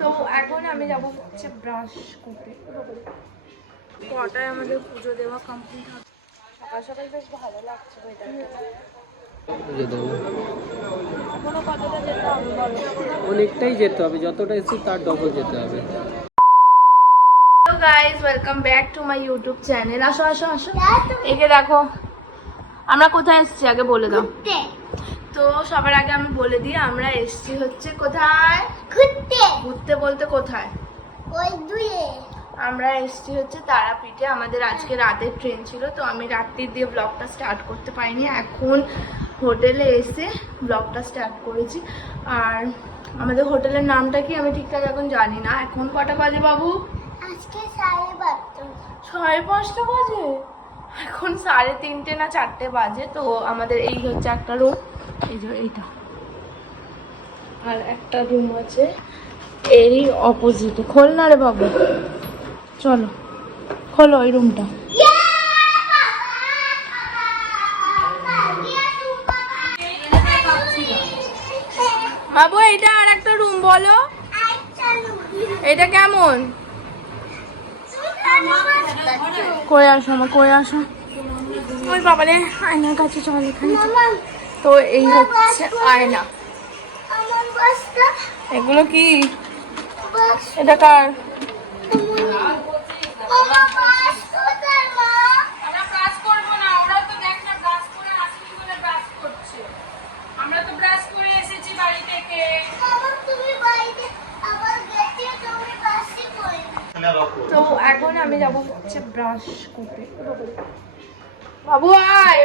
তো এখন আমি যাব হচ্ছে ব্রাশ করতে। কটায় আমাদের পুজো দেওয়া কমপ্লিট হবে? সকাল সকাল বেশ ভালো লাগছে অনেকটাই যেতে হবে যতটা এসেছি তার ডবল যেতে হবে। Hello guys welcome back to my YouTube channel আসো আসো আসো। একে দেখো। আমরা কোথায় এসেছি? আগে বলে দাও। তো সবার আগে আমি বলে দিই আমরা এসেছি হচ্ছে কোথায়? ঘুরতে। ঘুরতে বলতে কোথায়? ওই দুয়ে আমরা এসেছি হচ্ছে তারাপীঠে। আমাদের আজকে রাতের ট্রেন ছিল তো আমি রাত্রির দিয়ে ব্লগটা স্টার্ট করতে পারিনি। এখন হোটেলে এসে ব্লগটা স্টার্ট করেছি। আর আমাদের হোটেলের নামটা কি আমি ঠিকঠাক এখন জানি না। এখন কটা বাজে বাবু? আজকে সাড়ে বারোটা। সাড়ে পাঁচটা বাজে? এখন সাড়ে তিনটে না চারটে বাজে তো আমাদের এই হচ্ছে একটা রুম আর একটা রুম আছে, এরই অপোজিটে খোল না রে বাবু। চলো, খোলো ওই রুমটা বাবু, এইটা আর একটা রুম বলো। এটা কেমন? করে আসো আমার করে আসো? ওই বাবা রে আয়নার কাছে চল এখানে। তো এই হচ্ছে আয়না। এগুলো কি? এটা কার? আমার বাস কোথায় মা। আমরা ব্রাশ করব না ওরা তো দেখ না ব্রাশ করে আসলি বলে ব্রাশ করছে। আমরা তো ব্রাশ করে এসেছি বাড়ি থেকে। মামা তুমি বাড়িতে আবার গেছে তুমি বাসে করে। তো এখন আমি যাব হচ্ছে ব্রাশ করতে। বাবু আয়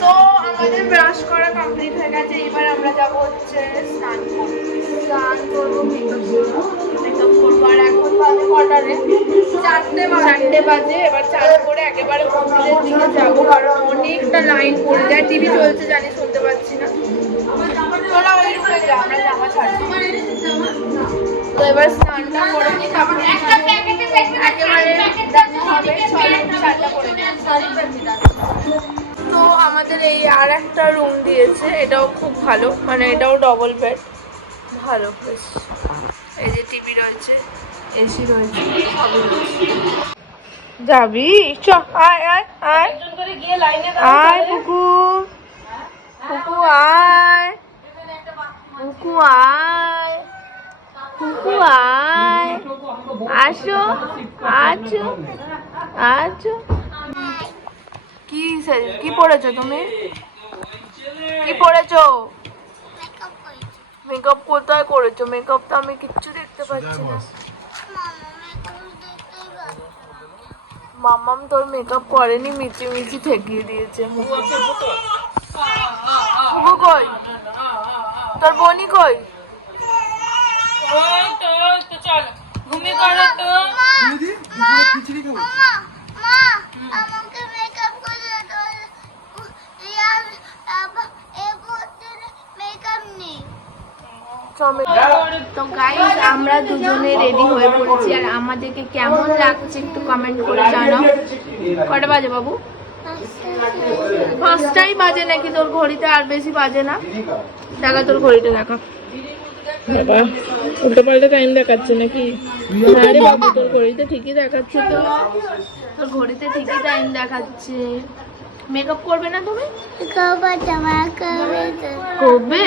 তো। আমাদের ব্রাশ করা কমপ্লিট হয়ে গেছে এবার আমরা যাব হচ্ছে স্নান করতে। স্নান করব মেকআপ করব মেকআপ করব। আর এখন বাজে কটা চারটে বাজে। চারটে বাজে এবার চান করে একেবারে মন্দিরের দিকে যাব কারণ অনেকটা লাইন পড়ে যায়। টিভি চলছে জানি শুনতে পাচ্ছি না। তোরা ওই রুমে যা আমরা জামা ছাড়বো। তো এবার স্নানটা করে নিই। তারপর একেবারে আর একটা রুম দিয়েছে এটাও খুব ভালো মানে এটাও ডবল বেড ভালো বেশ। এই যে টিভি রয়েছে। এসি রয়েছে। সবই রয়েছে। যাবি? চ আয় আয় আয়। আয় পুকু। পুকু আয়। পুকু আয়। পুকু আয়। আসো আছো আছো। কি কি পড়েছো তুমি? কি পড়েছো? মেকআপ কোথায় করেছ? মেকআপ তো আমি কিচ্ছু দেখতে পাচ্ছি না। মামা মেকআপ দেখতেই পাচ্ছি মাম্মাম তোর মেকআপ করেনি মিচি মিচি ঠেকিয়ে দিয়েছে। মুখে কই? তোর বনি কই? মামা মা আমাকে তো গাইস আমরা দুজনে রেডি হয়ে পড়েছি। আর আমাদেরকে কেমন লাগছে একটু কমেন্ট করে জানাও। কটা বাজে বাবু? পাঁচটাই বাজে নাকি তোর ঘড়িতে? আর বেশি বাজে না। দেখা তোর ঘড়িটা দেখা। বাবা উল্টো পাল্টা টাইম দেখাচ্ছে নাকি? আরে বাবু তোর ঘড়িতে ঠিকই দেখাচ্ছে তো। তোর ঘড়িতে ঠিকই টাইম দেখাচ্ছে। মেকআপ করবে না তুমি? কবার জামা করবে করবে?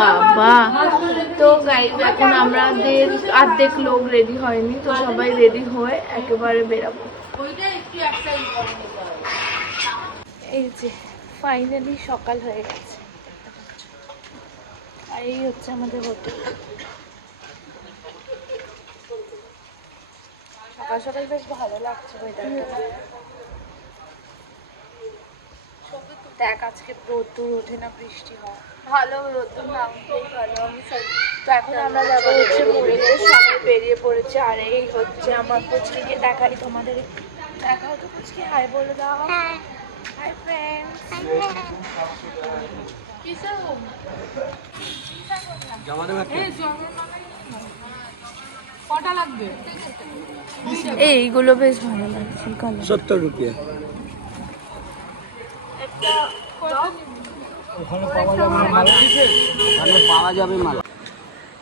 বাবা, তো গাইজ এখন আমাদের অর্ধেক লোক রেডি হয়নি, তো সবাই রেডি হয়ে একেবারে বেরাবো। এই যে ফাইনালি সকাল হয়ে গেছে। এই হচ্ছে আমাদের হোটেল সকাল সকাল বেশ ভালো লাগছে দেখ আজকে রোদ্দুর ওঠে না বৃষ্টি হয়। ভালো রোদ্দুর না উঠলেই ভালো আমি তো এখন আমরা যাব হচ্ছে মন্দিরের সামনে বেরিয়ে পড়েছে আর এই হচ্ছে আমার পুচকিকে দেখাই তোমাদের। দেখাও তো পুচকি হাই বলে দাও। হ্যাঁ। হাই ফ্রেন্ডস কিসের হোম কটা লাগবে? এইগুলো বেশ ভালো লাগছে কালার সত্তর রুপিয়া। ওখানে পাওয়া যাবে মালা।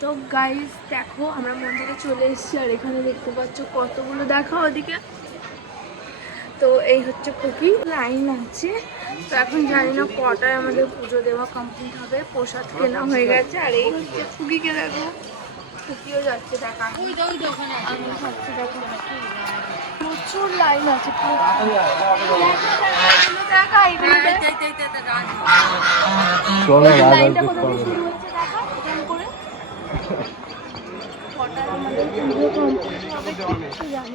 তো গাইস দেখো আমরা মন্দিরে চলে এসেছি আর এখানে দেখতে পাচ্ছ কতগুলো দেখো ওদিকে। তো এই হচ্ছে কুকি লাইন আছে। তো এখন জানি না কটায় আমাদের পুজো দেওয়া কমপ্লিট হবে প্রসাদ কেনা হয়ে গেছে। আর এই হচ্ছে কুকিকে দেখো। কুকিও যাচ্ছে দেখা। আমি দেখো। প্রচুর লাইন আছে লাইনটা কোথা থেকে শুরু হচ্ছে দেখা করে।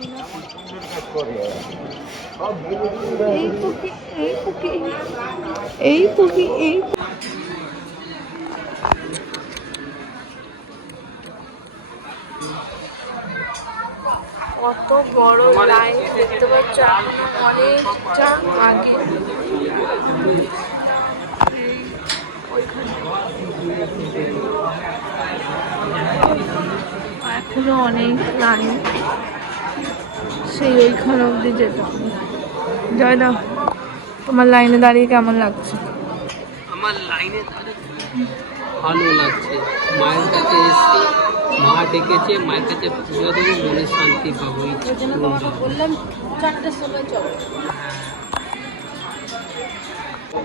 না। এই পুকি এই পুকি এই পুকি এই বড় লাইন দেখতে পাচ্ছ অনেকটা আগে। এখনও অনেক লাইন। সেই ওইখানে অবধি যেতে হবে। জয়দা তোমার লাইনে দাঁড়িয়ে কেমন লাগছে? আমার লাইনে ধারে ভালো লাগছে। মায়ের কাছে এসেছি মা ডেকেছে মায়ের কাছে পুজো দেবো মনে শান্তি পাবো বললাম চারটার সময় চলো।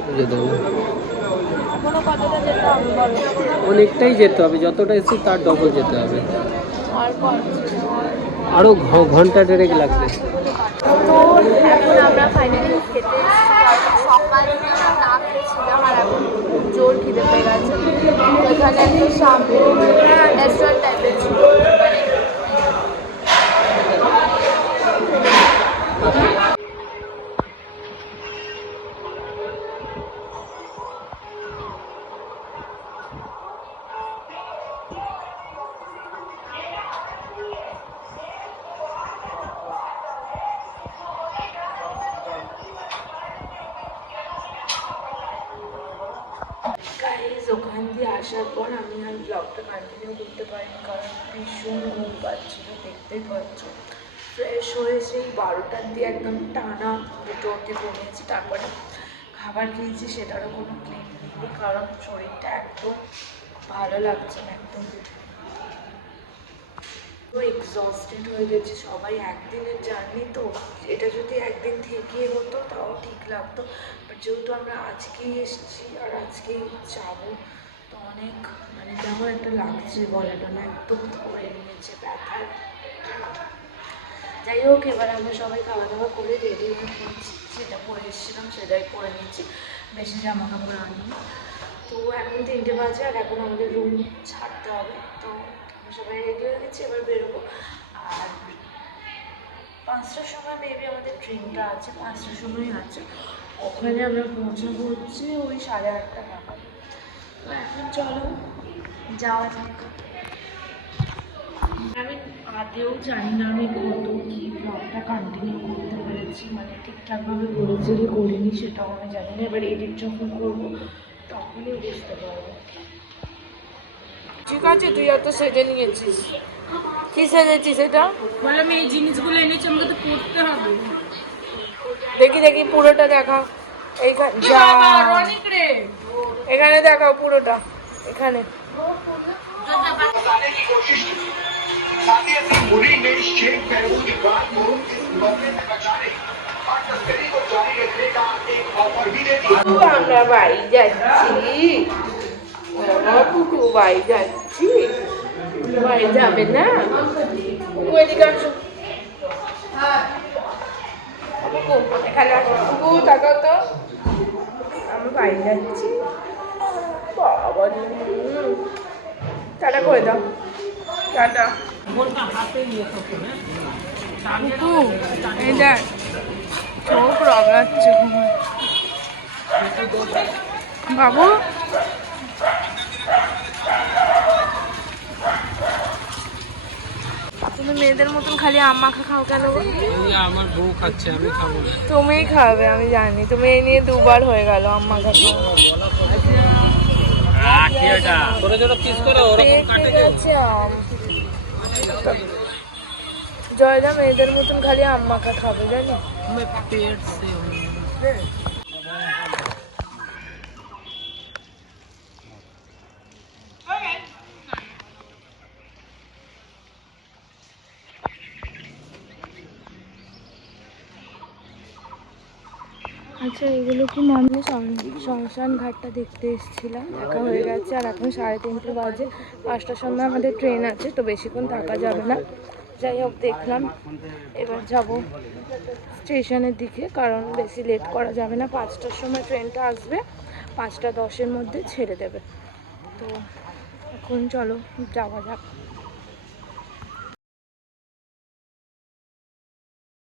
পুজো দেবো। অনেকটাই যেতে হবে যতটা এসেছি তার ডবল যেতে হবে। আর আরও ঘণ্টা দেড়েক লাগবে। তো এখন আমরা ফাইনালি আসার পর আমি আর ব্লগটা কন্টিনিউ করতে পারিনি, কারণ ভীষণ ঘুম পাচ্ছিল, দেখতেই পাচ্ছ। ফ্রেশ হয়ে সেই বারোটার দিয়ে একদম টানা দুটো অবধি ঘুমিয়েছি, তারপরে খাবার খেয়েছি, সেটারও কোনো ক্লিন নেই, কারণ শরীরটা একদম ভালো লাগছে না, একদম। এক্সস্টেড হয়ে গেছি, সবাই একদিনের জার্নি তো এটা যদি একদিন থেকে হতো, তাও ঠিক লাগতো। বাট যেহেতু আমরা আজকেই এসেছি, আর আজকেই যাব তো অনেক মানে যেমন একটা লাগছে গলাটা না, একদম ধরে নিয়েছে ব্যথায় যাই হোক, এবার আমরা সবাই খাওয়া দাওয়া করে রেডি হয়ে পড়ছি যেটা পরে এসেছিলাম সেটাই পরে নিচ্ছি বেশি জামা কাপড় আনি তো এখন তিনটে বাজে আর এখন আমাদের রুম ছাড়তে হবে, তো আমরা সবাই রেডি হয়ে গেছি, এবার বেরোবো। আর পাঁচটার সময় মেবি আমাদের ট্রেনটা আছে, পাঁচটার সময় আছে। ওখানে আমরা পৌঁছাবো হচ্ছে ওই সাড়ে আটটা নাগাদ। তো এখন চলো যাওয়া যাক। আমি আদেও জানি না আমি কত কি ব্লগটা কন্টিনিউ করতে পেরেছি মানে ঠিকঠাকভাবে করেছি কি করিনি সেটাও আমি জানি না এবার এডিট যখন করব তখনই বুঝতে পারব। ঠিক আছে তুই এত সেজে নিয়েছিস। কি সেজেছিস এটা? বললাম এই জিনিসগুলো এনেছি আমাকে তো পড়তে হবে। দেখি দেখি পুরোটা দেখা। এইখানে যা। অনেক রে! এখানে দেখাও পুরোটা, এখানে। আমরা বাড়ি যাচ্ছি। কুকু বাড়ি যাচ্ছি। বাড়ি যাবে না? ওইদিকে এখানে কুকু, তাকাও তো। আমরা বাড়ি যাচ্ছি। বাবা টাটা করে দাও। টাটা এই দেখ। চোখ রগাচ্ছে বাবু? তুমি মেয়েদের মতন খালি আম মাখা খাও কেন আমার বউ খাচ্ছে আমি খাব না। তুমিই খাবে আমি জানি। তুমি এই নিয়ে দুবার হয়ে গেল আম মাখা খাও ছোটো ছোটো পিস করে ওরকম কাটে আম। জয়দা মেয়েদের মতন খালি আম মাখা খাবে জানি? পেট সে আচ্ছা এগুলো কি মামনি শ্মশান ঘাটটা দেখতে এসেছিলাম। দেখা হয়ে গেছে আর এখন সাড়ে তিনটে বাজে। পাঁচটার সময় আমাদের ট্রেন আছে, তো বেশিক্ষণ থাকা যাবে না। যাই হোক, দেখলাম। এবার যাব স্টেশনের দিকে, কারণ বেশি লেট করা যাবে না। পাঁচটার সময় ট্রেনটা আসবে, পাঁচটা দশের মধ্যে ছেড়ে দেবে। তো এখন চলো, যাওয়া যাক।